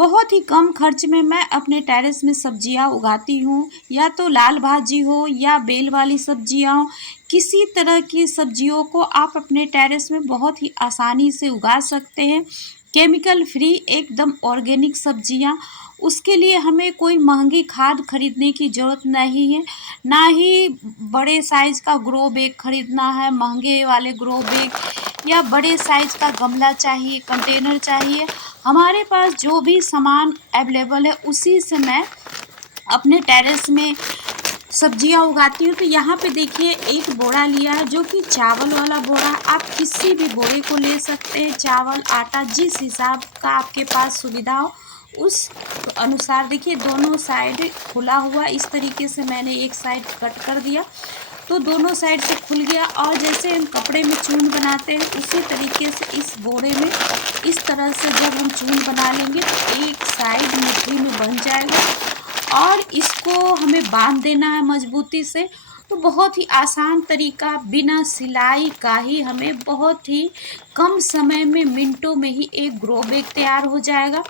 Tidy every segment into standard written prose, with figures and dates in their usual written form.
बहुत ही कम खर्च में मैं अपने टेरेस में सब्जियां उगाती हूँ, या तो लाल भाजी हो या बेल वाली सब्जियां हो। किसी तरह की सब्जियों को आप अपने टेरेस में बहुत ही आसानी से उगा सकते हैं। केमिकल फ्री एकदम ऑर्गेनिक सब्जियां। उसके लिए हमें कोई महंगी खाद खरीदने की ज़रूरत नहीं है, ना ही बड़े साइज़ का ग्रो बैग खरीदना है, महंगे वाले ग्रो बैग या बड़े साइज़ का गमला चाहिए, कंटेनर चाहिए। हमारे पास जो भी सामान अवेलेबल है उसी से मैं अपने टेरेस में सब्जियां उगाती हूँ। तो यहाँ पे देखिए एक बोरा लिया है जो कि चावल वाला बोरा है। आप किसी भी बोरे को ले सकते हैं, चावल आटा जिस हिसाब का आपके पास सुविधा हो उस अनुसार। देखिए दोनों साइड खुला हुआ, इस तरीके से मैंने एक साइड कट कर दिया तो दोनों साइड से खुल गया। और जैसे हम कपड़े में चून बनाते हैं उसी तरीके से इस बोरे में इस तरह से जब हम चून बना लेंगे तो एक साइड मिट्टी में बन जाएगा और इसको हमें बांध देना है मजबूती से। तो बहुत ही आसान तरीका, बिना सिलाई का ही हमें बहुत ही कम समय में मिनटों में ही एक ग्रो बैग तैयार हो जाएगा।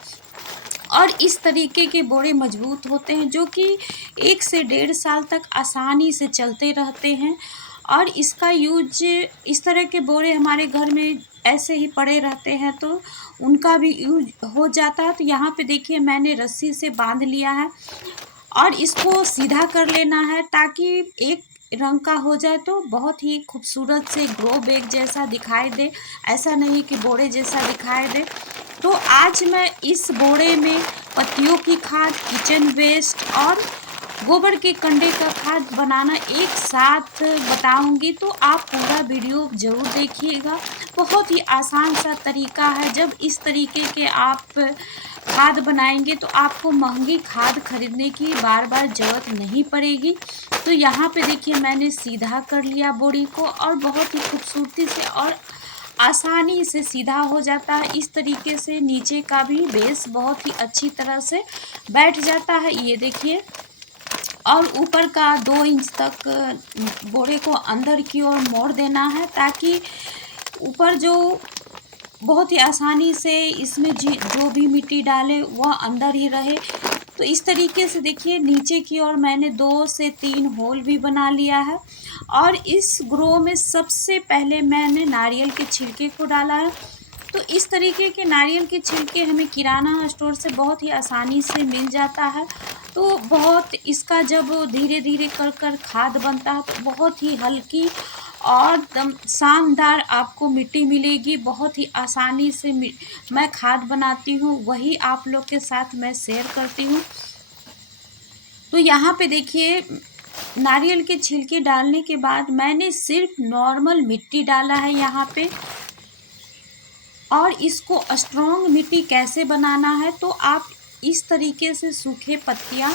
और इस तरीके के बोरे मजबूत होते हैं जो कि 1 से 1.5 साल तक आसानी से चलते रहते हैं। और इसका यूज, इस तरह के बोरे हमारे घर में ऐसे ही पड़े रहते हैं तो उनका भी यूज हो जाता है। तो यहाँ पे देखिए मैंने रस्सी से बांध लिया है और इसको सीधा कर लेना है ताकि एक रंग का हो जाए तो बहुत ही खूबसूरत से ग्रो बैग जैसा दिखाई दे, ऐसा नहीं कि बोरे जैसा दिखाई दे। तो आज मैं इस बोरे में पत्तियों की खाद, किचन वेस्ट और गोबर के कंडे का खाद बनाना एक साथ बताऊंगी, तो आप पूरा वीडियो ज़रूर देखिएगा। बहुत ही आसान सा तरीका है। जब इस तरीके के आप खाद बनाएंगे तो आपको महंगी खाद खरीदने की बार बार ज़रूरत नहीं पड़ेगी। तो यहाँ पे देखिए मैंने सीधा कर लिया बोरी को और बहुत ही खूबसूरती से और आसानी से सीधा हो जाता है। इस तरीके से नीचे का भी बेस बहुत ही अच्छी तरह से बैठ जाता है, ये देखिए। और ऊपर का 2 इंच तक बोरे को अंदर की ओर मोड़ देना है ताकि ऊपर जो बहुत ही आसानी से इसमें जो भी मिट्टी डाले वह अंदर ही रहे। तो इस तरीके से देखिए नीचे की ओर मैंने 2 से 3 होल भी बना लिया है। और इस ग्रो में सबसे पहले मैंने नारियल के छिलके को डाला है। तो इस तरीके के नारियल के छिलके हमें किराना स्टोर से बहुत ही आसानी से मिल जाता है। तो बहुत इसका जब धीरे धीरे कर कर खाद बनता है तो बहुत ही हल्की और दम शानदार आपको मिट्टी मिलेगी। बहुत ही आसानी से मैं खाद बनाती हूँ, वही आप लोग के साथ मैं शेयर करती हूँ। तो यहाँ पे देखिए नारियल के छिलके डालने के बाद मैंने सिर्फ नॉर्मल मिट्टी डाला है यहाँ पे। और इसको स्ट्रॉन्ग मिट्टी कैसे बनाना है, तो आप इस तरीके से सूखे पत्तियाँ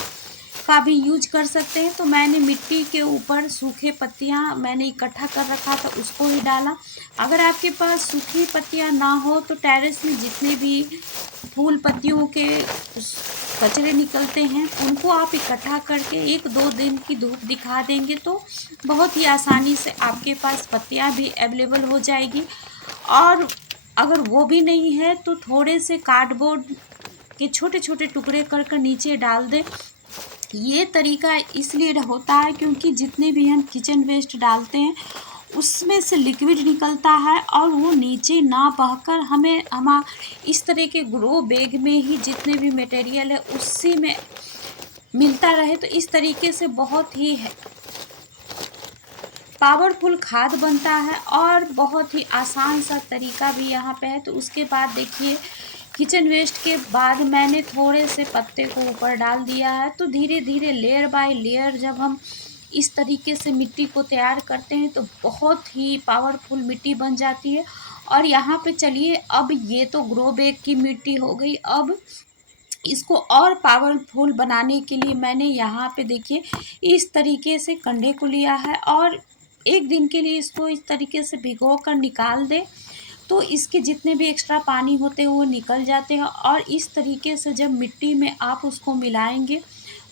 का भी यूज कर सकते हैं। तो मैंने मिट्टी के ऊपर सूखे पत्तियाँ मैंने इकट्ठा कर रखा था, उसको ही डाला। अगर आपके पास सूखी पत्तियाँ ना हो तो टेरेस में जितने भी फूल पत्तियों के कचरे निकलते हैं उनको आप इकट्ठा करके 1-2 दिन की धूप दिखा देंगे तो बहुत ही आसानी से आपके पास पत्तियाँ भी अवेलेबल हो जाएगी। और अगर वो भी नहीं है तो थोड़े से कार्डबोर्ड के छोटे छोटे टुकड़े कर कर नीचे डाल दें। ये तरीका इसलिए होता है क्योंकि जितने भी हम किचन वेस्ट डालते हैं उसमें से लिक्विड निकलता है और वो नीचे ना बहकर हमें इस तरह के ग्रो बैग में ही जितने भी मटेरियल है उसी में मिलता रहे। तो इस तरीके से बहुत ही पावरफुल खाद बनता है और बहुत ही आसान सा तरीका भी यहाँ पे है। तो उसके बाद देखिए किचन वेस्ट के बाद मैंने थोड़े से पत्ते को ऊपर डाल दिया है। तो धीरे धीरे लेयर बाय लेयर जब हम इस तरीके से मिट्टी को तैयार करते हैं तो बहुत ही पावरफुल मिट्टी बन जाती है। और यहाँ पे चलिए, अब ये तो ग्रो बैग की मिट्टी हो गई। अब इसको और पावरफुल बनाने के लिए मैंने यहाँ पे देखिए इस तरीके से कंडे को लिया है और 1 दिन के लिए इसको इस तरीके से भिगो कर निकाल दें तो इसके जितने भी एक्स्ट्रा पानी होते हैं वो निकल जाते हैं। और इस तरीके से जब मिट्टी में आप उसको मिलाएंगे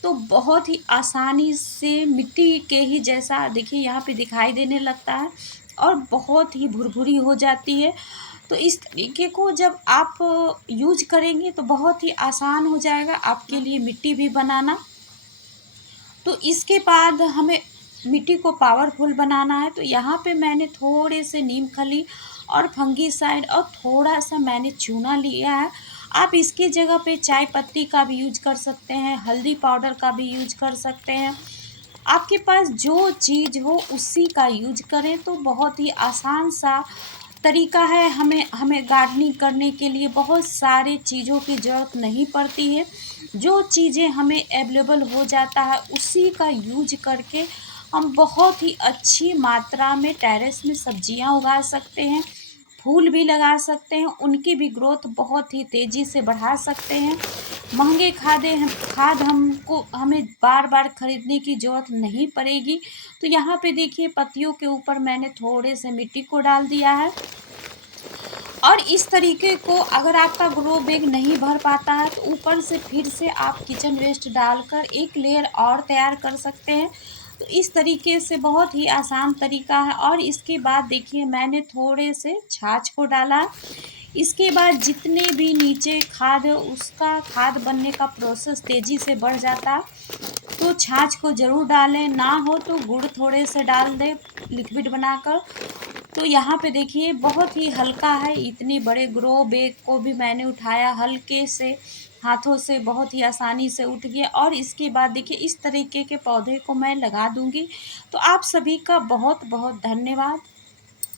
तो बहुत ही आसानी से मिट्टी के ही जैसा देखिए यहाँ पे दिखाई देने लगता है और बहुत ही भुरभुरी हो जाती है। तो इस तरीके को जब आप यूज करेंगे तो बहुत ही आसान हो जाएगा आपके लिए मिट्टी भी बनाना। तो इसके बाद हमें मिट्टी को पावरफुल बनाना है, तो यहाँ पे मैंने थोड़े से नीम खली और फंगीसाइड और थोड़ा सा मैंने चूना लिया है। आप इसकी जगह पे चाय पत्ती का भी यूज कर सकते हैं, हल्दी पाउडर का भी यूज कर सकते हैं। आपके पास जो चीज़ हो उसी का यूज करें, तो बहुत ही आसान सा तरीका है। हमें हमें गार्डनिंग करने के लिए बहुत सारे चीज़ों की ज़रूरत नहीं पड़ती है। जो चीज़ें हमें अवेलेबल हो जाता है उसी का यूज करके हम बहुत ही अच्छी मात्रा में टेरेस में सब्जियां उगा सकते हैं, फूल भी लगा सकते हैं, उनकी भी ग्रोथ बहुत ही तेज़ी से बढ़ा सकते हैं। महंगे खाद हमको हमें बार बार खरीदने की ज़रूरत नहीं पड़ेगी। तो यहाँ पे देखिए पत्तियों के ऊपर मैंने थोड़े से मिट्टी को डाल दिया है। और इस तरीके को अगर आपका ग्रो बैग नहीं भर पाता है तो ऊपर से फिर से आप किचन वेस्ट डालकर एक लेयर और तैयार कर सकते हैं। तो इस तरीके से बहुत ही आसान तरीका है। और इसके बाद देखिए मैंने थोड़े से छाछ को डाला। इसके बाद जितने भी नीचे खाद है उसका खाद बनने का प्रोसेस तेज़ी से बढ़ जाता है। तो छाछ को ज़रूर डालें, ना हो तो गुड़ थोड़े से डाल दें लिक्विड बनाकर। तो यहाँ पे देखिए बहुत ही हल्का है, इतने बड़े ग्रो बैग को भी मैंने उठाया हल्के से हाथों से, बहुत ही आसानी से उठ गया। और इसके बाद देखिए इस तरीके के पौधे को मैं लगा दूंगी। तो आप सभी का बहुत बहुत धन्यवाद।